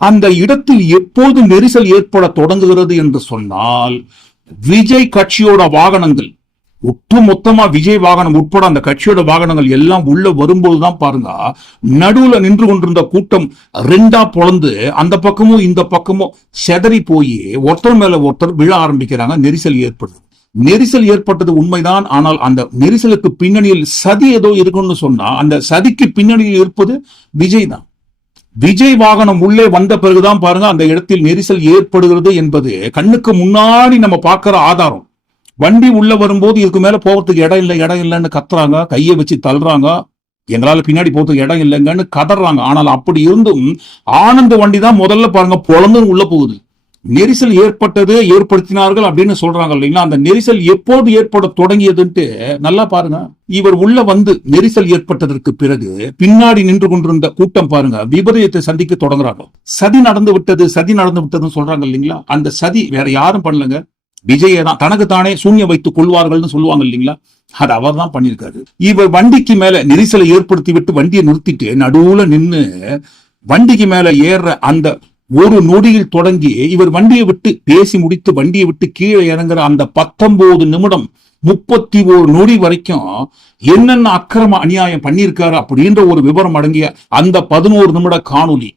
அந்த இடத்தில் எப்போது நெரிசல் ஏற்பட தொடங்குகிறது என்று சொன்னால், விஜய் கட்சியோட வாகனங்கள் ஒட்டுமொத்தமா விஜய் வாகனம் உட்பட அந்த கட்சியோட வாகனங்கள் எல்லாம் உள்ள வரும்போதுதான் பாருங்க, நடுவுல நின்று கொண்டிருந்த கூட்டம் ரெண்டா பொளந்து அந்த பக்கமும் இந்த பக்கமும் செதறி போய் ஒருத்தர் மேல ஒருத்தர் விழ ஆரம்பிக்கிறாங்க. நெரிசல் ஏற்படுது. நெரிசல் ஏற்பட்டது உண்மைதான். ஆனால் அந்த நெரிசலுக்கு பின்னணியில் சதி ஏதோ இருக்குன்னு சொன்னா, அந்த சதிக்கு பின்னணியில் இருப்பது விஜய் தான். விஜய் வாகனம் உள்ளே வந்த பிறகுதான் பாருங்க அந்த இடத்தில் நெரிசல் ஏற்படுகிறது என்பது கண்ணுக்கு முன்னாடி நம்ம பார்க்கிற ஆதாரம். வண்டி உள்ள வரும்போது இதுக்கு மேல போறதுக்கு இடம் இல்லைன்னு கத்துறாங்க, கையை வச்சு தள்ளுறாங்க, எங்களால பின்னாடி போறதுக்கு இடம் இல்லைங்கன்னு கதறாங்க. ஆனால் அப்படி இருந்தும் ஆனந்த வண்டி தான் முதல்ல பாருங்க பொழந்து உள்ள போகுது. நெரிசல் ஏற்படுத்தினார்கள் அப்படின்னு சொல்றாங்க இல்லைங்களா? அந்த நெரிசல் எப்போது ஏற்பட தொடங்கியதுன்ட்டு நல்லா பாருங்க. இவர் உள்ள வந்து நெரிசல் ஏற்பட்டதற்கு பிறகு பின்னாடி நின்று கொண்டிருந்த கூட்டம் பாருங்க விபரீதத்தை சந்திக்க தொடங்குறாங்க. சதி நடந்து விட்டதுன்னு சொல்றாங்க இல்லைங்களா? அந்த சதி வேற யாரும் பண்ணலங்க, விஜயே தான். தனக்குத்தானே சூன்யம் வைத்துக் கொள்வார்கள்னு சொல்லுவாங்க இல்லைங்களா? அது அவர் தான் பண்ணிருக்காரு. இவர் வண்டிக்கு மேல நெரிசலை ஏற்படுத்தி விட்டு வண்டியை நிறுத்திட்டு நடுவுல நின்று வண்டிக்கு மேல ஏற அந்த ஒரு நொடியில் தொடங்கி இவர் வண்டியை விட்டு பேசி முடித்து வண்டியை விட்டு கீழே இறங்குற அந்த 19 நிமிடம் 31 நொடி வரைக்கும் என்னென்ன அக்கிரம அநியாயம் பண்ணியிருக்காரு அப்படின்ற ஒரு விவரம் அடங்கிய அந்த 11 நிமிட காணொலி.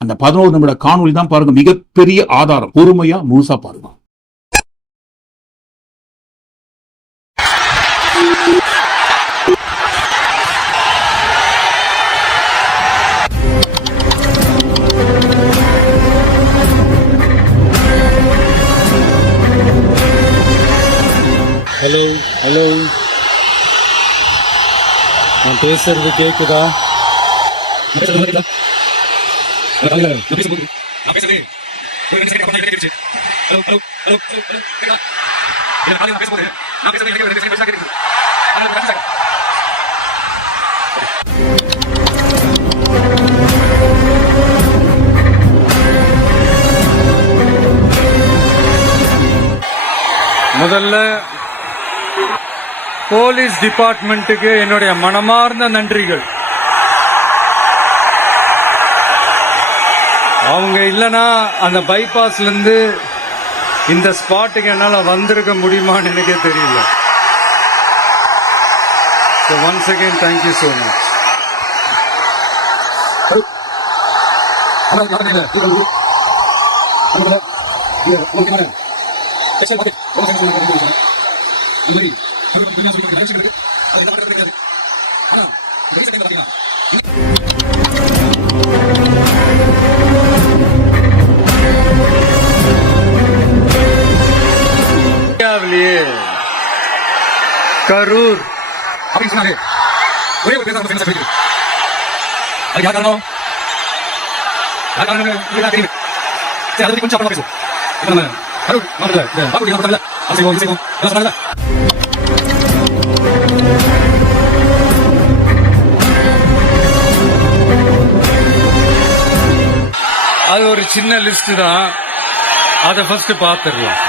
அந்த 11 நிமிட காணொலி தான் பாருங்க மிகப்பெரிய ஆதாரம். பொறுமையா முழுசா பாருங்க. ஹலோ ஹலோ, நான் பேசுறது கேக்குதா? முதல்ல போலீஸ் டிபார்ட்மெண்ட்டுக்கு என்னுடைய மனமார்ந்த நன்றிகள். அவங்க இல்லைன்னா அந்த பைபாஸ்ல இருந்து இந்த ஸ்பாட்டுக்கு என்னால வந்திருக்க முடியுமான்னு எனக்கே தெரியல. So once again, thank you so much. Karur அப்படின்னு சொன்னாரு. ஒரே ஒரு பேர் தான் ஃபேமஸா போயிருக்கு. அது யார் காரணம்? யார் காரணம் உங்களுக்கு தெரியும். சரி, அதை பத்தி கொஞ்சம் அப்புறம் பேசுவோம். இப்போ நம்ம கரூர் மாவட்டத்தில் வாக்குறுதி எல்லாம் கொடுத்தாங்கல்ல, அது செய்வோம் இது செய்வோம் எல்லாம் சொன்னாங்கல்ல. அது ஒரு சின்ன லிஸ்ட் தான், அதை ஃபர்ஸ்ட் பார்த்துடலாம்.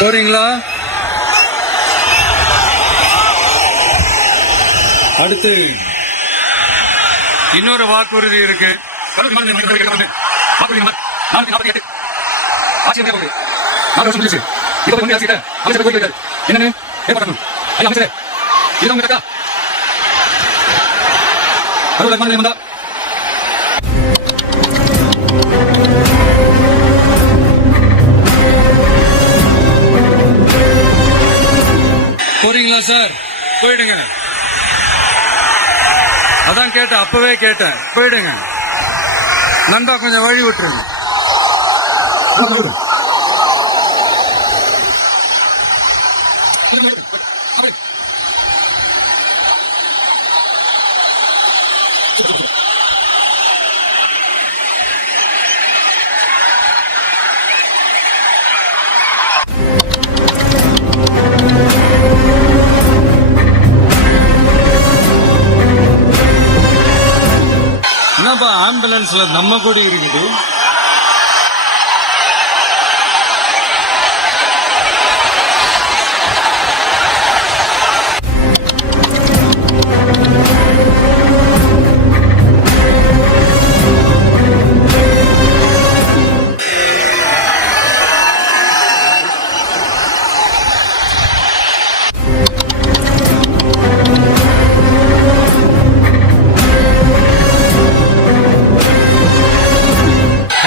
போறீங்களா? அடுத்து இன்னொரு வாக்குறுதி இருக்கு. போறீங்களா சார்? போயிடுங்க. அதான் கேட்டேன், அப்பவே கேட்டேன், போயிடுங்க. நண்பா கொஞ்சம் வழி விட்டுருங்க. ஆம்புலன்ஸ்ல நம்ம கொடி இருக்குது.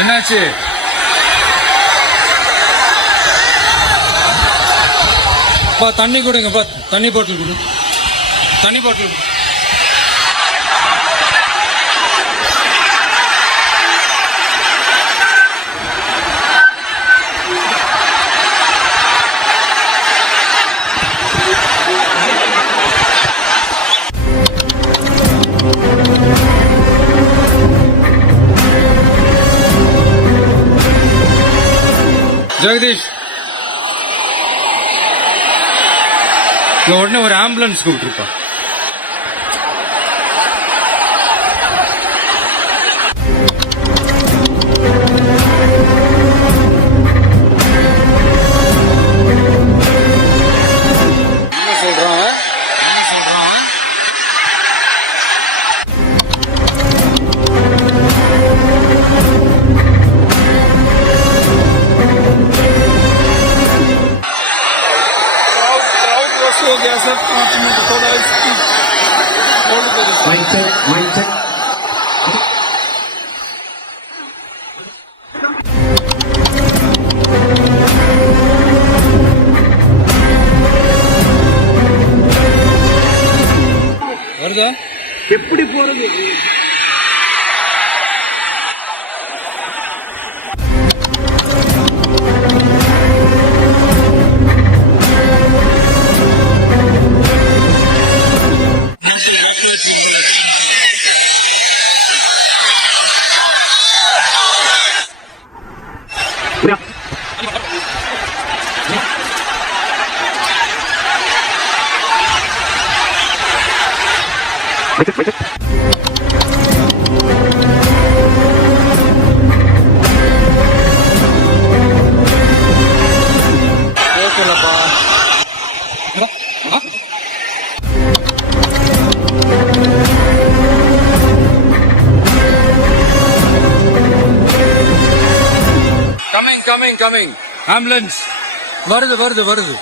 என்னாச்சு? தண்ணி கொடுங்கப்பா, தண்ணி பாட்டில் கொடு, தண்ணி பாட்டில். ஜெகதீஷ், உடனே ஒரு ஆம்புலன்ஸ் கூப்பிட்டுருப்பா. என்ன சொல்றான்? हो गया सर, 5 मिनट थोड़ा होल्ड करो। Mike check. வருதா? எப்படி போறது? கேட்கலப்பா. கமிங். ஆம்புலன்ஸ் வருது.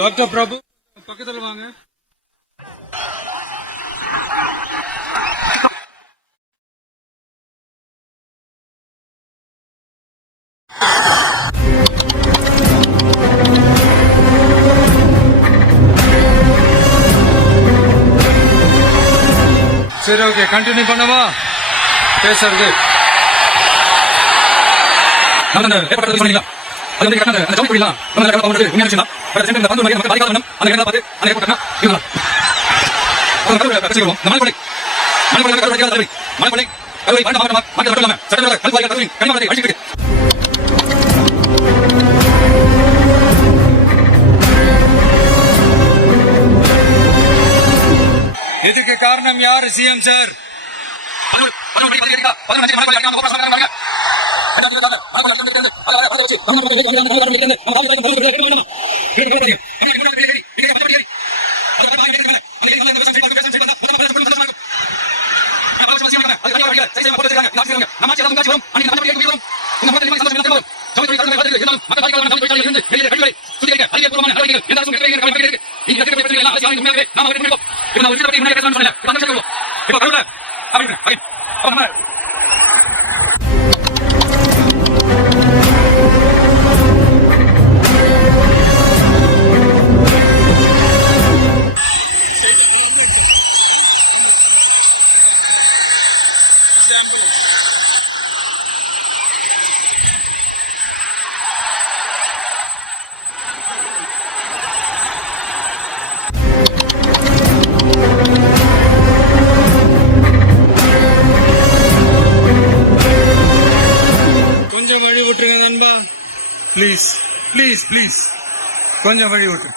டாக்டர் பிரபு பக்கத்துல வாங்க. சரி, ஓகே, கண்டினியூ பண்ணவா பேசுறது? இதுக்கு காரணம் யாரு? CM sir. Please please please கொஞ்சம் வழி விட்டு.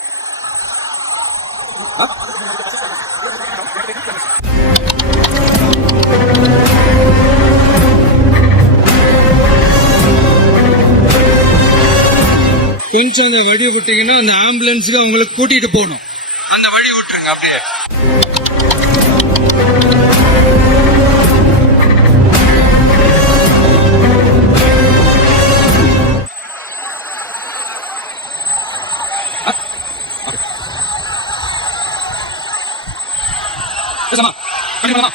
கொஞ்சம் அந்த வழி விட்டீங்கன்னா அந்த ஆம்புலன்ஸுக்கு அவங்களுக்கு கூட்டிட்டு போகணும். அந்த வழி விட்டுருங்க அப்படியே. பேசாமா பண்ணி பண்ணலாமா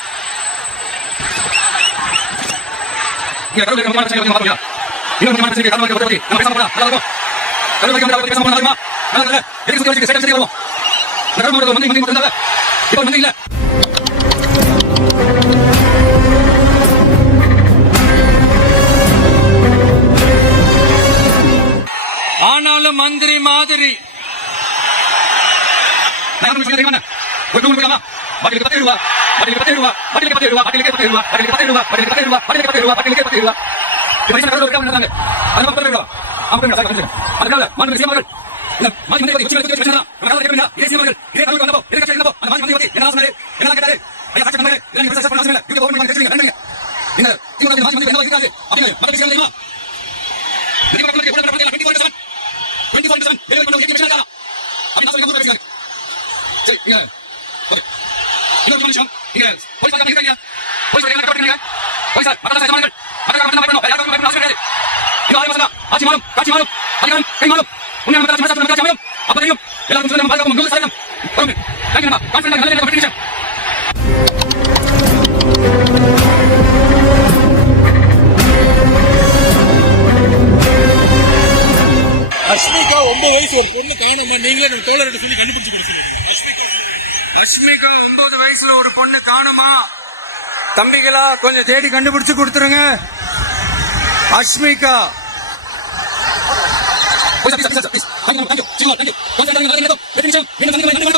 இங்க கடவுளை நம்ம பிரச்சனை பத்தி மாத்தோம். இன்னொரு நம்ம பிரச்சனை கடவுளை பத்தி நம்ம பேசாம போறோம். நல்லா இருக்கும். கடவுளை பத்தி பேசாம போறோம். நல்லா இல்ல. எதுக்கு சொல்லி சரி வரும். கடவுளோட மந்தி மட்டும் இல்ல. இப்போ மந்தி இல்ல. ஆனாலும் மந்திரி மாதிரி நான் என்ன சொல்றேன் ஒரு டூல் போடாமா பாட்டிலுக்கு 10 ரூபாய் பாட்டிலுக்கு 10 ரூபாய் பாட்டிலுக்கு 10 ரூபாய் பாட்டிலுக்கு 10 ரூபாய் பாட்டிலுக்கு 10 ரூபாய் பாட்டிலுக்கு 10 ரூபாய் பாட்டிலுக்கு 10 ரூபாய் பாட்டிலுக்கு 10 ரூபாய் இப்ப என்ன கடவுளை பத்தி அது 10 ரூபாய் அவங்க சொல்றாங்க அதனால மாநில சிஎம்கள் இந்த மாநில பத்தி உச்சில பத்தி பேசுறாங்க கடவுளை கேட்கறீங்க இதே சிஎம்கள் இதே கடவுளை வந்தப்போ இதே கட்சி வந்தப்போ அந்த மாநில பத்தி என்ன சொன்னாரு என்ன கேட்டாரு ஐயா கட்சி வந்தாரு இல்ல நீங்க பிரச்சனை பண்ணாதீங்க இது கவர்மெண்ட் கட்சி நன்றீங்க இந்த இவங்க மாநில என்ன வைக்கிறாங்க அப்படிங்க மத்த விஷயம் இல்லையா நீங்க மக்களுக்கு எவ்வளவு பண்றீங்க 24/7 வேலை பண்ண ஒரு விஷயம் தான் அப்படி நான் சொல்ல போறேன் சரி இங்க ஓகே இன்னொரு நிமிஷம் இங்க போலீஸ் பக்கம் இருக்கீங்க போலீஸ் பக்கம் கட்டறீங்க போலீஸ் மத்த சமானங்கள் மத்த கட்டணம் பண்ணணும் எல்லாரும் பண்ணணும் அவசியம் கிடையாது இது ஆளு வசதா ஆட்சி மாறும் காட்சி மாறும் அதிகாரம் கை மாறும் உன்னை நம்ம மத்த மத்த மாறும் அப்பதையும் எல்லாரும் சொல்ல நம்ம பாதுகாப்பு உங்களுக்கு சரணம் ஓகே தேங்க்யூ அம்மா கான்ஃபிடன்ட் நல்ல கம்பெனிஷன் அஸ்மிகா 9 வயசு ஒரு பொண்ணு காணுமா, நீங்களே நம்ம தோழர்கிட்ட சொல்லி கண்டுபிடிச்சு கொடுங்க. அஸ்மிகா 9 வயசுல ஒரு பொண்ணு காணுமா? தம்பிகளா கொஞ்சம் தேடி கண்டுபிடிச்சு கொடுத்துருங்க. Asmika please please please thank you thank you thank you